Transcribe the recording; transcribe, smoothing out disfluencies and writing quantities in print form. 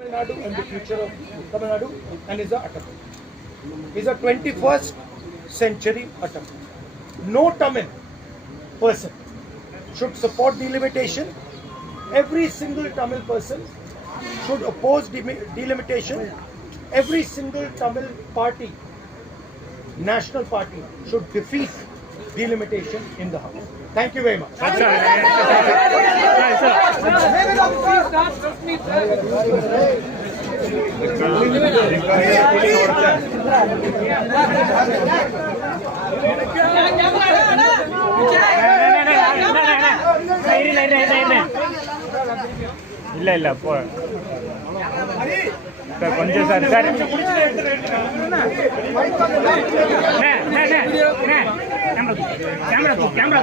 Tamil Nadu and the future of Tamil Nadu and is a attempt. Is a 21st century attempt. No Tamil person should support delimitation. Every single Tamil person should oppose delimitation. Every single Tamil party, national party, should defeat delimitation in the House. Thank you very much. இல்ல இல்ல போ sir கொஞ்சம் sir sir camera camera